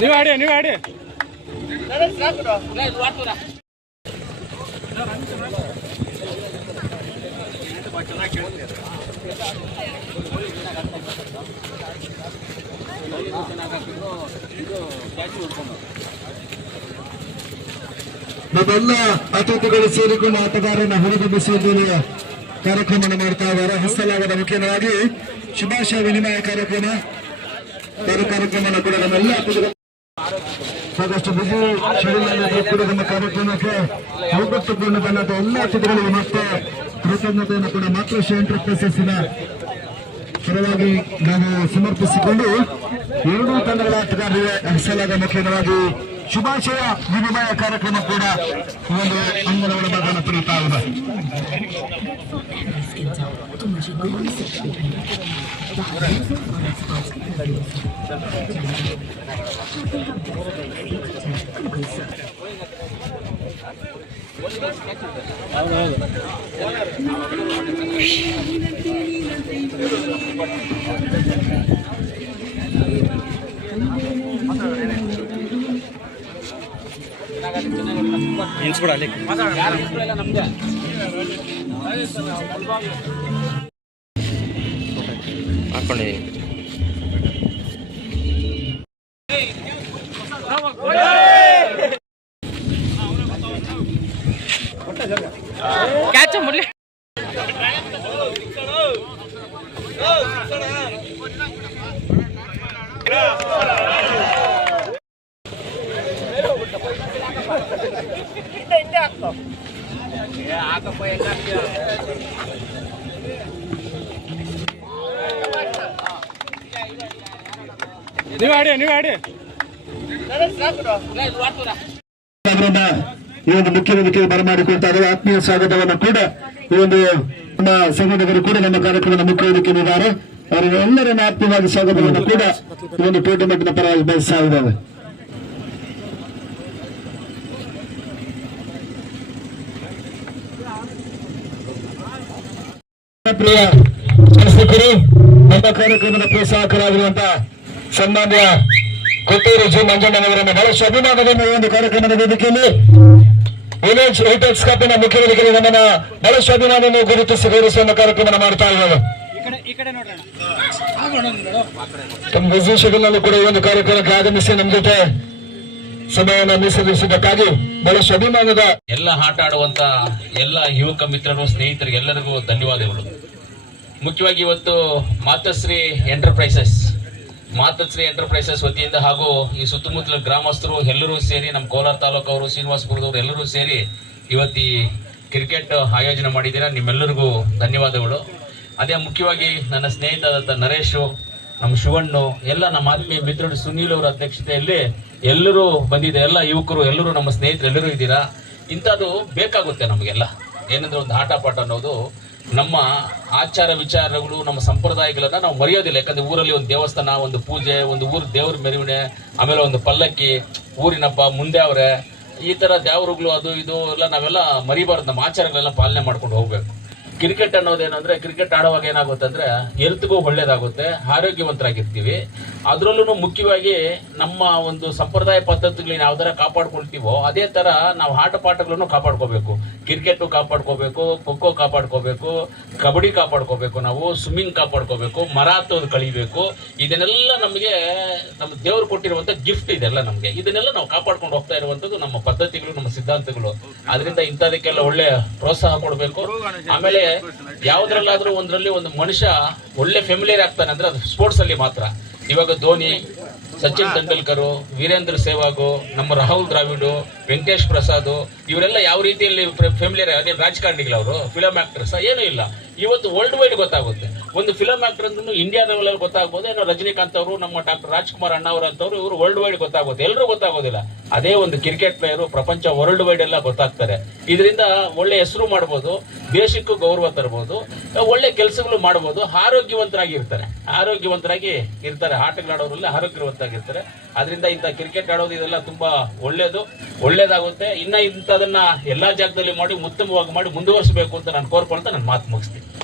ನೀವು ಆಡಿ ನಾವೆಲ್ಲ ಅತಿಥಿಗಳು ಸೇರಿಕೊಂಡು ಆಟಗಾರನ ಹುರಿದುಂಬಿಸುವುದರ ಕಾರ್ಯಕ್ರಮ ಮಾಡ್ತಾ ಇದ್ದಾರೆ. ಹಸ್ತಲಾಗದ ಮುಖ್ಯವಾಗಿ ಶುಭಾಶಯ ವಿನಿಮಯ ಕಾರ್ಯಕ್ರಮ ಕೂಡ ನಮ್ಮೆಲ್ಲ ಅತಿಥಿಗಳು ಸಾಕಷ್ಟು ಬಿಸಿ ಶರೀರದಲ್ಲಿ ಕೂಡ ನಮ್ಮ ಕಾರ್ಯಕ್ರಮಕ್ಕೆ ಅವಕಾಶವನ್ನು ಬಂದ ಎಲ್ಲ ಅತಿಥಿಗಳಿಗೆ ಮತ್ತೆ ಕೃತಜ್ಞತೆಯನ್ನು ಕೂಡ ಮಾತೃಶ್ರೀ ಎಂಟರ್ಪ್ರೈಸಸ್ಸಿನ ಪರವಾಗಿ ನಾವು ಸಮರ್ಪಿಸಿಕೊಂಡು ಎರಡೂ ತಂಡಗಳ ಆಟಗಾರರಿಗೆ ಹಸ್ತಲಾಗ ಮುಖ್ಯವಾಗಿ ಶುಭಾಶಯ ವಿನಿಮಯ ಕಾರ್ಯಕ್ರಮ ಕೂಡ ಒಂದು ಅಂಗನವಾಡಿ ಭಾಗವನ್ನು ಪಡೆಯುತ್ತಾ ಇದೆ. ಕ್ಯಾಚ್ ಮುರ್ಲಿ ನೀವು ಆಡಿ ಈ ಒಂದು ಮುಖ್ಯ ವೇದಿಕೆಗೆ ಬರಮಾಡಿಕೊಳ್ತಾ ಇದ್ದಾರೆ. ಆತ್ಮೀಯ ಸ್ವಾಗತವನ್ನು ಕೂಡ ಈ ಒಂದು ನಮ್ಮ ಸಂಘಟಕರು ಕೂಡ ನಮ್ಮ ಕಾರ್ಯಕ್ರಮದ ಮುಖ್ಯ ವೇದಿಕೆಯಿದ್ದಾರೆ. ಅವರೆಲ್ಲರನ್ನ ಆತ್ಮೀಯವಾಗಿ ಸ್ವಾಗತವನ್ನು ಕೂಡ ಈ ಒಂದು ಟೂರ್ನಮೆಂಟ್ನ ಪರವಾಗಿ ಬಯಸ್ತಾ ಇದ್ದಾವೆ. ಪ್ರಿಯ ಶಾಸಕರು, ನಮ್ಮ ಕಾರ್ಯಕ್ರಮದ ಪ್ರೋತ್ಸಾಹಕರಾಗಿರುವಂತಹ ಸನ್ಮಾನ್ಯ ಕೊಟ್ಟೂರು ಜಿ ಮಂಜಣ್ಣನವರನ್ನು ಬಹಳಷ್ಟು ಅಭಿಮಾನದಿಂದ ಈ ಒಂದು ಕಾರ್ಯಕ್ರಮದ ವೇದಿಕೆಯಲ್ಲಿ ವಿಲೇಜ್ ಏಟೆಕ್ಸ್ ಕಪ್ಪಿನ ಮುಖ್ಯ ವೇದಿಕೆಯಲ್ಲಿ ನಮ್ಮನ್ನ ಬಹಳಷ್ಟು ಅಭಿಮಾನವನ್ನು ಗುರುತಿಸಿ ಗೌರವಿಸುವ ಕಾರ್ಯಕ್ರಮ ಮಾಡ್ತಾ ಇದ್ದೇವೆ. ತಮ್ಮ ಬ್ಯುಸಿ ಶೆಡ್ಯೂಲ್ನಲ್ಲೂ ಕೂಡ ಈ ಒಂದು ಕಾರ್ಯಕ್ರಮಕ್ಕೆ ಆಗಮಿಸಿ ನಮ್ಮ ಜೊತೆ ಸಮಯವನ್ನು ಮೀಸಲಿಸಿದ್ದಕ್ಕಾಗಿ ಬಹಳಷ್ಟು ಅಭಿಮಾನದ ಎಲ್ಲ ಆಟ ಆಡುವಂತ ಎಲ್ಲ ಯುವಕ ಮಿತ್ರರು, ಸ್ನೇಹಿತರಿಗೆ ಎಲ್ಲರಿಗೂ ಧನ್ಯವಾದಗಳು. ಮುಖ್ಯವಾಗಿ ಇವತ್ತು ಮಾತಶ್ರೀ ಎಂಟರ್ಪ್ರೈಸಸ್ ವತಿಯಿಂದ ಹಾಗೂ ಈ ಸುತ್ತಮುತ್ತಲ ಗ್ರಾಮಸ್ಥರು ಎಲ್ಲರೂ ಸೇರಿ, ನಮ್ಮ ಕೋಲಾರ ತಾಲೂಕು ಅವರು, ಶ್ರೀನಿವಾಸಪುರದವರು ಎಲ್ಲರೂ ಸೇರಿ ಇವತ್ತು ಈ ಕ್ರಿಕೆಟ್ ಆಯೋಜನೆ ಮಾಡಿದ್ದೀರಾ. ನಿಮ್ಮೆಲ್ಲರಿಗೂ ಧನ್ಯವಾದಗಳು. ಅದೇ ಮುಖ್ಯವಾಗಿ ನನ್ನ ಸ್ನೇಹಿತರಾದ ನರೇಶು, ನಮ್ಮ ಶಿವಣ್ಣು, ಎಲ್ಲ ನಮ್ಮ ಆತ್ಮೀಯ ಮಿತ್ರರು ಸುನೀಲ್ ಅವರ ಅಧ್ಯಕ್ಷತೆಯಲ್ಲಿ ಎಲ್ಲರೂ ಬಂದಿದೆ. ಎಲ್ಲ ಯುವಕರು ಎಲ್ಲರೂ ನಮ್ಮ ಸ್ನೇಹಿತರು ಎಲ್ಲರೂ ಇದ್ದೀರಾ. ಇಂಥದ್ದು ಬೇಕಾಗುತ್ತೆ ನಮಗೆಲ್ಲ. ಏನಂದ್ರೆ ಒಂದು ಆಟ ಪಾಠ ಅನ್ನೋದು ನಮ್ಮ ಆಚಾರ ವಿಚಾರಗಳು, ನಮ್ಮ ಸಂಪ್ರದಾಯಗಳನ್ನ ನಾವು ಮರೆಯೋದಿಲ್ಲ. ಯಾಕಂದ್ರೆ ಊರಲ್ಲಿ ಒಂದು ದೇವಸ್ಥಾನ, ಒಂದು ಪೂಜೆ, ಒಂದು ಊರು ದೇವ್ರ ಮೆರವಣಿಗೆ, ಆಮೇಲೆ ಒಂದು ಪಲ್ಲಕ್ಕಿ, ಊರಿನ ಹಬ್ಬ, ಮುಂದೆ ಅವರೇ, ಈ ತರ ದೇವರುಗಳು ಅದು ಇದು ಎಲ್ಲ ನಾವೆಲ್ಲ ಮರಿಬಾರ್ದು. ನಮ್ಮ ಆಚಾರಗಳೆಲ್ಲ ಪಾಲನೆ ಮಾಡ್ಕೊಂಡು ಹೋಗ್ಬೇಕು. ಕ್ರಿಕೆಟ್ ಅನ್ನೋದೇನಂದ್ರೆ, ಕ್ರಿಕೆಟ್ ಆಡುವಾಗ ಏನಾಗುತ್ತೆ ಅಂದ್ರೆ ಹೆಲ್ತ್ಗೂ ಒಳ್ಳೇದಾಗುತ್ತೆ, ಆರೋಗ್ಯವಂತರಾಗಿರ್ತೀವಿ. ಅದರಲ್ಲೂ ಮುಖ್ಯವಾಗಿ ನಮ್ಮ ಒಂದು ಸಂಪ್ರದಾಯ ಪದ್ಧತಿಗಳನ್ನ ಯಾವ್ದಾರ ಕಾಪಾಡ್ಕೊಳ್ತೀವೋ ಅದೇ ತರ ನಾವು ಆಟ ಪಾಠಗಳನ್ನು ಕಾಪಾಡ್ಕೋಬೇಕು. ಕ್ರಿಕೆಟ್ ಕಾಪಾಡ್ಕೋಬೇಕು, ಖೋಖೋ ಕಾಪಾಡ್ಕೋಬೇಕು, ಕಬಡ್ಡಿ ಕಾಪಾಡ್ಕೋಬೇಕು, ನಾವು ಸ್ವಿಮ್ಮಿಂಗ್ ಕಾಪಾಡ್ಕೋಬೇಕು, ಮರ ಹತ್ತೋದು ಕಳಿಬೇಕು. ಇದನ್ನೆಲ್ಲ ನಮಗೆ ನಮ್ಮ ದೇವರು ಕೊಟ್ಟಿರುವಂತ ಗಿಫ್ಟ್ ಇದೆಲ್ಲ ನಮ್ಗೆ. ಇದನ್ನೆಲ್ಲ ನಾವು ಕಾಪಾಡ್ಕೊಂಡು ಹೋಗ್ತಾ ಇರುವಂತದ್ದು ನಮ್ಮ ಪದ್ಧತಿಗಳು, ನಮ್ಮ ಸಿದ್ಧಾಂತಗಳು. ಅದರಿಂದ ಇಂಥದಕ್ಕೆಲ್ಲ ಒಳ್ಳೆ ಪ್ರೋತ್ಸಾಹ ಕೊಡಬೇಕು. ಆಮೇಲೆ ಯಾವ್ದ್ರಲ್ಲಾದ್ರೂ ಒಂದ್ರಲ್ಲಿ ಒಂದು ಮನುಷ್ಯ ಒಳ್ಳೆ ಫೆಮಿಲಿಯರ್ ಆಗ್ತಾನೆ ಅಂದ್ರೆ ಅದು ಸ್ಪೋರ್ಟ್ಸ್ ಅಲ್ಲಿ ಮಾತ್ರ. ಇವಾಗ ಧೋನಿ, ಸಚಿನ್ ತೆಂಡೂಲ್ಕರ್, ವೀರೇಂದ್ರ ಸೆಹ್ವಾಗ್, ನಮ್ಮ ರಾಹುಲ್ ದ್ರಾವಿಡ್, ವೆಂಕಟೇಶ್ ಪ್ರಸಾದ್, ಇವರೆಲ್ಲ ಯಾವ ರೀತಿಯಲ್ಲಿ ಫೆಮಿಲಿಯರ್. ರಾಜಕಾರಣಿಗಳು, ಅವರು ಫಿಲಂ ಆಕ್ಟರ್ಸ್ ಏನೂ ಇಲ್ಲ. ಇವತ್ತು ವರ್ಲ್ಡ್ ವೈಡ್ ಗೊತ್ತಾಗುತ್ತೆ. ಒಂದು ಫಿಲಂ ಆಕ್ಟರ್ ಅಂದ್ರೂ ಇಂಡಿಯಾ ಲೆವೆಲ್ ಗೊತ್ತಾಗ್ಬೋದು, ಏನೋ ರಜನಿಕಾಂತ್ ಅವರು, ನಮ್ಮ ಡಾಕ್ಟರ್ ರಾಜ್ಕುಮಾರ್ ಅಣ್ಣ ಅವರು ಅಂತವ್ರು ಇವರು ವರ್ಲ್ಡ್ ವೈಡ್ ಗೊತ್ತಾಗ್ಬೋದು, ಎಲ್ಲರೂ ಗೊತ್ತಾಗೋದಿಲ್ಲ. ಅದೇ ಒಂದು ಕ್ರಿಕೆಟ್ ಪ್ಲೇಯರು ಪ್ರಪಂಚ ವರ್ಲ್ಡ್ ವೈಡ್ ಎಲ್ಲ ಗೊತ್ತಾಗ್ತಾರೆ. ಇದರಿಂದ ಒಳ್ಳೆ ಹೆಸರು ಮಾಡ್ಬೋದು, ದೇಶಕ್ಕೂ ಗೌರವ ತರಬಹುದು, ಒಳ್ಳೆ ಕೆಲಸಗಳು ಮಾಡ್ಬೋದು, ಆರೋಗ್ಯವಂತರಾಗಿ ಇರ್ತಾರೆ. ಆಟಗಳಾಡೋರೆಲ್ಲ ಆರೋಗ್ಯವಂತರಾಗಿರ್ತಾರೆ. ಅದರಿಂದ ಇಂಥ ಕ್ರಿಕೆಟ್ ಆಡೋದು ಇದೆಲ್ಲ ತುಂಬಾ ಒಳ್ಳೇದಾಗುತ್ತೆ. ಇನ್ನ ಇಂಥದನ್ನ ಎಲ್ಲಾ ಜಾಗದಲ್ಲಿ ಮಾಡಿ ಉತ್ತಮವಾಗಿ ಮಾಡಿ ಮುಂದುವರಿಸಬೇಕು ಅಂತ ನಾನು ಕೋರ್ಕೊಳ್ತಾ ನನ್ನ ಮಾತು ಮುಗಿಸ್ತೀನಿ.